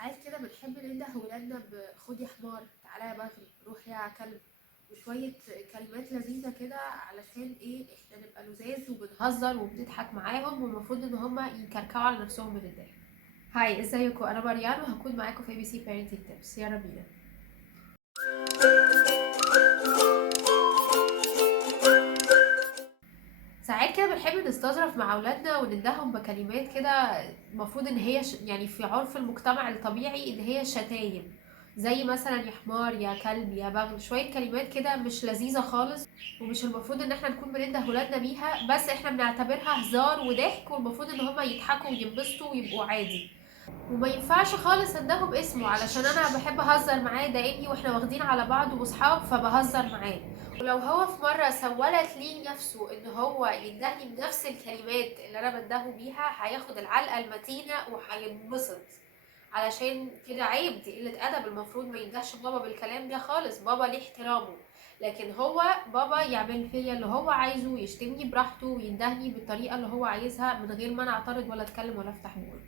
ساعات كده بنحب ننده ولادنا بخد يا حمار، تعالى يا بغل، روح يا كلب، وشوية كلمات لذيذة كده علشان ايه احنا نبقى لذاذ وبنهزر وبنضحك معاهم، والمفروض ان هما يكركعوا على نفسهم من الضحك. هاي، ازيكم؟ انا مريان وهكون معاكم في ABC Parenting Tips. يلا بينا. ساعات كده بنحب نستظرف مع اولادنا وندههم بكلمات كده المفروض ان هي يعني في عرف المجتمع الطبيعي ان هي شتايم، زي مثلا يا حمار، يا كلب، يا بغل. شويه كلمات كده مش لذيذه خالص، ومش المفروض ان احنا نكون بننده ولادنا بيها، بس احنا بنعتبرها هزار وضحك، والمفروض ان هما يضحكوا وينبسطوا ويبقوا عادي. وما ينفعش خالص انده باسمه، علشان انا بحب اهزر معاه، ده ابني واحنا واخدين على بعض واصحاب فبهزر معاه. ولو هو في مره سولت ليه نفسه ان هو يندهني بنفس الكلمات اللي انا بندهه بيها، هياخد العلقه المتينه وهينبسط. علشان كده عيب، دي قله ادب. المفروض ما يندهش بابا بالكلام ده خالص، بابا ليه احترامه. لكن هو بابا يعمل فيا اللي هو عايزه، يشتمني براحته ويندهني بالطريقه اللي هو عايزها من غير ما انا اعترض ولا اتكلم ولا افتح بوقي.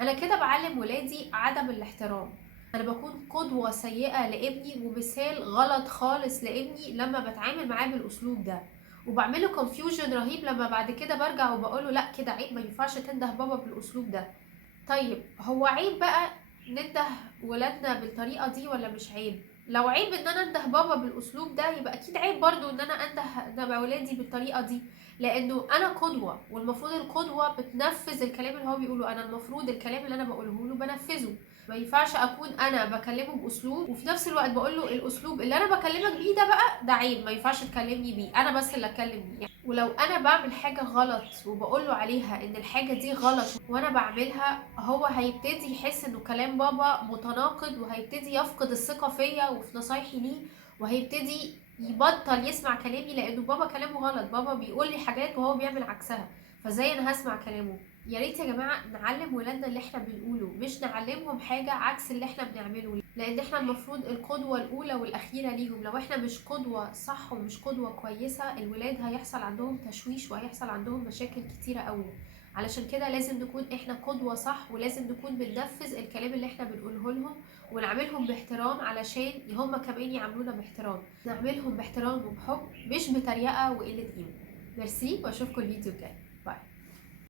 انا كده بعلم ولادي عدم الاحترام. انا بكون قدوة سيئة لابني ومثال غلط خالص لابني لما بتعامل معاه بالاسلوب ده، وبعمله confusion رهيب لما بعد كده برجع وبقوله لا كده عيب، ما ينفعش تنده بابا بالاسلوب ده. طيب هو عيب بقى ننده ولادنا بالطريقة دي ولا مش عيب؟ لو عيب ان انا انده بابا بالاسلوب ده، يبقى اكيد عيب برضو ان انا انده ولادي بالطريقة دي، لانه انا قدوة، والمفروض القدوة بتنفذ الكلام اللي هو بيقوله. انا المفروض الكلام اللي انا بقوله له بنفذه. ما ينفعش اكون انا بكلمه باسلوب وفي نفس الوقت بقول له الاسلوب اللي انا بكلمك بيه ده بقى ده عيب، ما ينفعش تكلمني بيه، انا بس اللي اتكلم بيه. ولو انا بعمل حاجة غلط وبقول له عليها ان الحاجة دي غلط وانا بعملها، هو هيبتدي يحس انه كلام بابا متناقض، وهيبتدي يفقد الثقة فيا وفي نصايحي ليه، وهيبتدي يبطل يسمع كلامي، لانه بابا كلامه غلط، بابا بيقول لي حاجات وهو بيعمل عكسها، فازاي انا هسمع كلامه؟ يا ريت يا جماعه نعلم ولادنا اللي احنا بنقوله، مش نعلمهم حاجه عكس اللي احنا بنعمله، لان احنا المفروض القدوه الاولى والاخيره ليهم. لو احنا مش قدوه صح ومش قدوه كويسه، الولاد هيحصل عندهم تشويش وهيحصل عندهم مشاكل كتيره قوي. علشان كده لازم نكون احنا قدوه صح، ولازم نكون بننفذ الكلام اللي احنا بنقوله لهم، ونعملهم باحترام علشان هما كمان يعاملونا باحترام. نعملهم باحترام وبحب، مش بتريقه وقله قيمه. ميرسي، واشوفكم الفيديو الجاي.